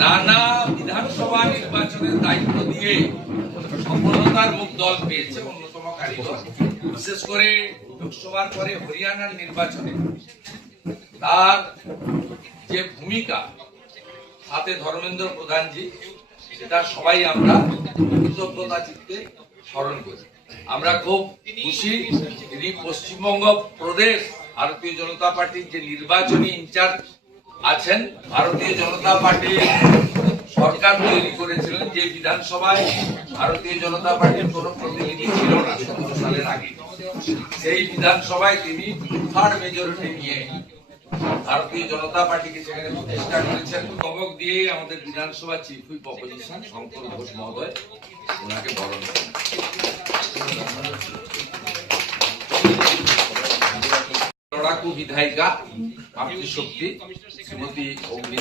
নানা বিধানসভা নির্বাচনের দায়িত্ব দিয়ে সফলতার মুখ দল পেয়েছে অন্যতম কারিগর, বিশেষ করে লোকসভার পরে হরিয়ানার নির্বাচনে তার যে ভূমিকা হাতে ধর্মেন্দ্র প্রধানজি, সেটা সবাই আমরা কৃতজ্ঞতা চিত্তে স্মরণ করি। আমরা খুব খুশি তিনি পশ্চিমবঙ্গ প্রদেশ ভারতীয় জনতা পার্টির যে নির্বাচনী ইনচার্জ আছেন। ভারতীয় জনতা পার্টি সরকার তৈরি করেছিলেন যে বিধানসভায় ভারতীয় জনতা পার্টির কোন প্রতিনিধি ছিল না 17 সালের আগে, সেই বিধানসভায় তিনি 3rd মেজরিটি নিয়ে ভারতীয় জনতা পার্টিকে সেখানে প্রতিষ্ঠা করেছেন। কবক দিয়ে আমাদের বিধানসভা chief whip opposition Shankar Ghosh মহোদয় ওনাকে বরণ করেন। লড়াকু বিধায়িকা মাতৃশক্তি শ্রীমতী অগ্নি